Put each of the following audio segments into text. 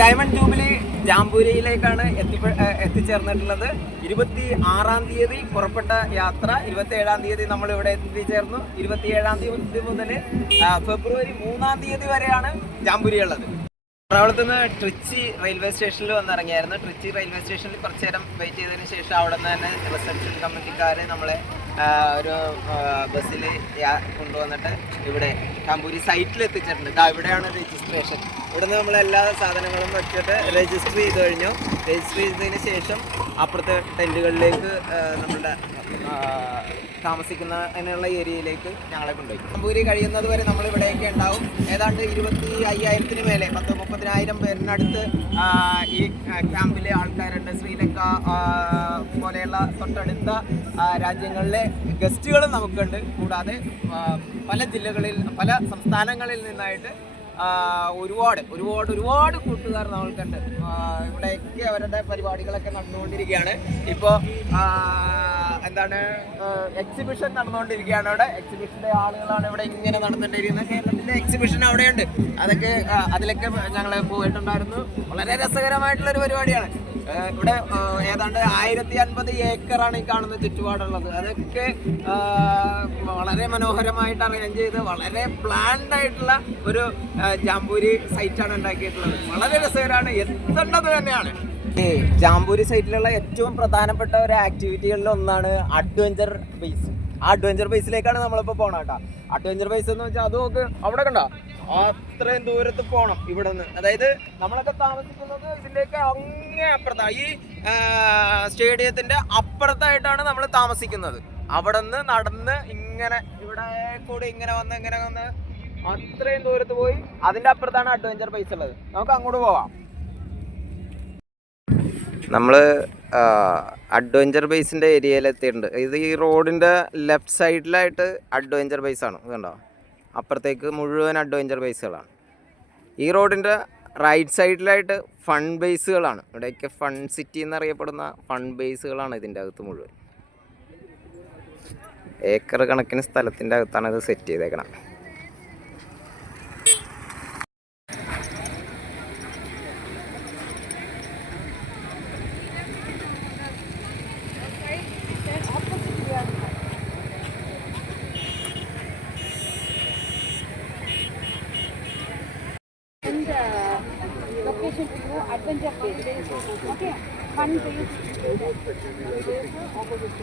Diamond jubilee ജാംബൂരിയിലേക്കാണ് എത്തിച്ചേർന്നിട്ടുള്ളത്. 26-ാം തീയതി പുറപ്പെട്ട യാത്ര 27-ാം തീയതി നമ്മളിവിടെ എത്തിച്ചേർന്നു. 27-ാം തീയതി മുതൽ ഫെബ്രുവരി 3-ാം തീയതി വരെയാണ് ജാംബൂരി ഉള്ളത്. എറണാകുളത്ത് നിന്ന് ട്രിച്ചി റെയിൽവേ സ്റ്റേഷനിൽ വന്നിറങ്ങിയായിരുന്നു. ട്രിച്ചി റെയിൽവേ സ്റ്റേഷനിൽ കുറച്ച് നേരം വെയിറ്റ് ചെയ്തതിന് ശേഷം അവിടെ നിന്ന് തന്നെ റിസപ്ഷൻ കമ്മിറ്റിക്കാർ നമ്മളെ ഒരു ബസ്സിൽ കൊണ്ടുവന്നിട്ട് ഇവിടെ ജാംബൂരി സൈറ്റിൽ എത്തിച്ചിട്ടുണ്ട്. ഇവിടെയാണ് രജിസ്ട്രേഷൻ. ഇവിടെ നിന്ന് നമ്മൾ എല്ലാ സാധനങ്ങളും വെച്ചിട്ട് രജിസ്റ്റർ ചെയ്ത് കഴിഞ്ഞു. രജിസ്റ്റർ ചെയ്തതിന് ശേഷം അപ്പുറത്തെ ടെൻറ്റുകളിലേക്ക് നമ്മുടെ താമസിക്കുന്നതിനുള്ള ഏരിയയിലേക്ക് ഞങ്ങളെ കൊണ്ടുപോയി. ജാംബൂരി കഴിയുന്നത് വരെ നമ്മൾ ഇവിടെയൊക്കെ ഉണ്ടാവും. ഏതാണ്ട് 25,000-ന് മേലെ 30,000 പേരിനടുത്ത് ഈ ക്യാമ്പിലെ ആൾക്കാരുണ്ട്. ശ്രീലങ്ക പോലെയുള്ള തൊട്ടടുത്ത രാജ്യങ്ങളിലെ ഗസ്റ്റുകളും നമുക്കുണ്ട്. കൂടാതെ പല ജില്ലകളിൽ പല സംസ്ഥാനങ്ങളിൽ നിന്നായിട്ട് ഒരുപാട് കൂട്ടുകാർ നമ്മൾക്കുണ്ട്. ഇവിടെയൊക്കെ അവരുടെ പരിപാടികളൊക്കെ നടന്നുകൊണ്ടിരിക്കുകയാണ്. ഇപ്പോൾ എക്സിബിഷൻ നടന്നുകൊണ്ടിരിക്കുകയാണ്. അവിടെ എക്സിബിഷൻ്റെ ആളുകളാണ് ഇവിടെ ഇങ്ങനെ നടന്നുകൊണ്ടിരിക്കുന്നത്. കേരളത്തിൻ്റെ എക്സിബിഷൻ അവിടെയുണ്ട്. അതിലൊക്കെ ഞങ്ങൾ പോയിട്ടുണ്ടായിരുന്നു. വളരെ രസകരമായിട്ടുള്ളൊരു പരിപാടിയാണ്. ഇവിടെ ഏതാണ്ട് 1050 ഏക്കറാണ് ഈ കാണുന്ന ചുറ്റുപാടുള്ളത്. അതൊക്കെ വളരെ മനോഹരമായിട്ട് അറേഞ്ച് ചെയ്ത് വളരെ പ്ലാൻഡ് ആയിട്ടുള്ള ഒരു ജാംബൂരി സൈറ്റാണ് ഉണ്ടാക്കിയിട്ടുള്ളത്. വളരെ രസകരമാണ്. എത്തേണ്ടത് തന്നെയാണ്. ഈ ജാംബൂരി സൈറ്റിലുള്ള ഏറ്റവും പ്രധാനപ്പെട്ട ഒരു ആക്ടിവിറ്റികളിൽ ഒന്നാണ് അഡ്വഞ്ചർ ബേസ്. ആ അഡ്വഞ്ചർ ബേസിലേക്കാണ് നമ്മളിപ്പോൾ പോകണം കേട്ടോ. അഡ്വഞ്ചർ ബേസ് എന്ന് വെച്ചാൽ അത് നോക്ക്, അവിടെ കണ്ടോ, അത്രയും ദൂരത്ത് പോകണം ഇവിടെ നിന്ന്. അതായത് നമ്മളൊക്കെ താമസിക്കുന്നത് ഇതിലേക്ക് അങ്ങേ അപ്പുറത്താണ്. ഈ സ്റ്റേഡിയത്തിന്റെ അപ്പുറത്തായിട്ടാണ് നമ്മൾ താമസിക്കുന്നത്. അവിടെ നിന്ന് നടന്ന് ഇങ്ങനെ ഇവിടെ കൂടി ഇങ്ങനെ വന്ന് അത്രയും ദൂരത്ത് പോയി അതിന്റെ അപ്പുറത്താണ് അഡ്വഞ്ചർ ബേസ് ഉള്ളത്. നമുക്ക് അങ്ങോട്ട് പോവാം. നമ്മൾ അഡ്വഞ്ചർ ബേസിൻ്റെ ഏരിയയിൽ എത്തിയിട്ടുണ്ട്. ഇത് ഈ റോഡിൻ്റെ ലെഫ്റ്റ് സൈഡിലായിട്ട് അഡ്വഞ്ചർ ബേസാണ്. ഇതുണ്ടോ, അപ്പുറത്തേക്ക് മുഴുവൻ അഡ്വഞ്ചർ ബേസുകളാണ്. ഈ റോഡിൻ്റെ റൈറ്റ് സൈഡിലായിട്ട് ഫൺ ബേസുകളാണ്. ഇവിടെയൊക്കെ ഫൺ സിറ്റി എന്നറിയപ്പെടുന്ന ഫൺ ബേസുകളാണ് ഇതിൻ്റെ അകത്ത് മുഴുവൻ. ഏക്കർ കണക്കിന് സ്ഥലത്തിൻ്റെ അകത്താണ് ഇത് സെറ്റ് ചെയ്തേക്കണം. Location to go adventure base. Okay, fun base. Opposite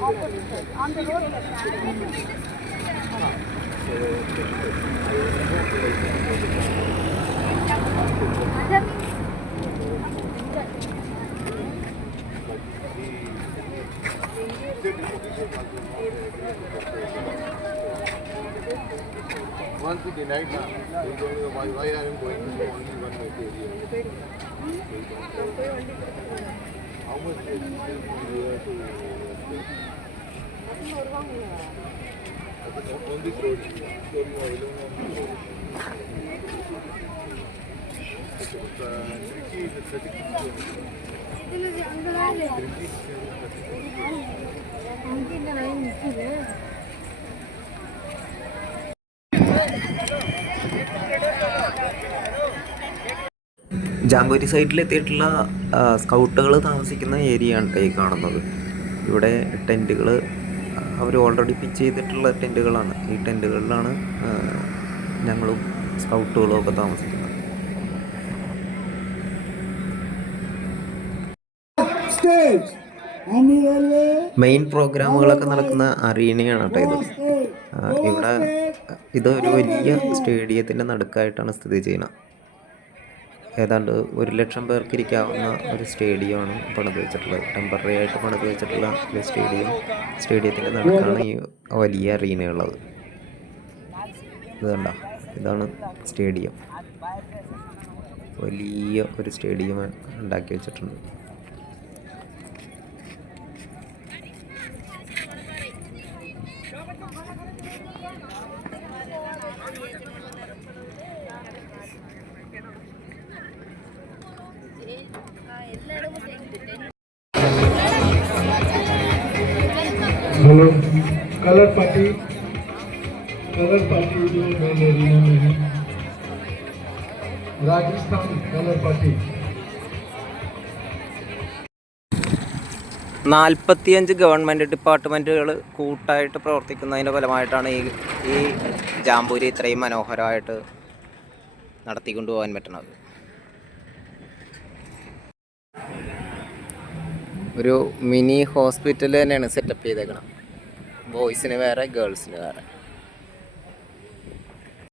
on the road. Once we denied now, why are you going to only one area? How much is it on this road? ജാംബൂരി സൈറ്റിലെത്തിയിട്ടുള്ള സ്കൗട്ടുകൾ താമസിക്കുന്ന area ആണ് ഈ കാണുന്നത്. ഇവിടെ ടെൻറ്റുകൾ അവർ already pitch ചെയ്തിട്ടുള്ള ടെൻറ്റുകളാണ്. ഈ ടെൻറ്റുകളിലാണ് ഞങ്ങളും സ്കൗട്ടുകളും ഒക്കെ താമസിക്കുന്നത്. മെയിൻ പ്രോഗ്രാമുകളൊക്കെ നടക്കുന്ന അറീനയാണ് കേട്ടോ ഇത്. ഇവിടെ ഇതൊരു വലിയ സ്റ്റേഡിയത്തിൻ്റെ നടുക്കായിട്ടാണ് സ്ഥിതി ചെയ്യുന്നത്. ഏതാണ്ട് 100,000 പേർക്ക് ഇരിക്കാവുന്ന ഒരു സ്റ്റേഡിയമാണ് പണിത് വെച്ചിട്ടുള്ളത്. ടെമ്പററി ആയിട്ട് പണിത് വെച്ചിട്ടുള്ള ഒരു സ്റ്റേഡിയത്തിൻ്റെ നടുക്കാണ് ഈ വലിയ അറീന ഉള്ളത്. ഇത് കണ്ട, ഇതാണ് സ്റ്റേഡിയം. വലിയ ഒരു സ്റ്റേഡിയം ഉണ്ടാക്കി വെച്ചിട്ടുണ്ട്. हेलो, कलर पार्टी जो मेन एरिया में है, राजस्थान कलर पार्टी 45 ഗവൺമെൻറ് ഡിപ്പാർട്ട്മെൻറ്റുകൾ കൂട്ടായിട്ട് പ്രവർത്തിക്കുന്നതിൻ്റെ ഫലമായിട്ടാണ് ഈ ജാംബൂരി ഇത്രയും മനോഹരമായിട്ട് നടത്തിക്കൊണ്ടു പോകാൻ പറ്റുന്നത്. ഒരു മിനി ഹോസ്പിറ്റൽ തന്നെയാണ് സെറ്റപ്പ് ചെയ്തേക്കണം. ബോയ്സിന് വേറെ, ഗേൾസിന് വേറെ.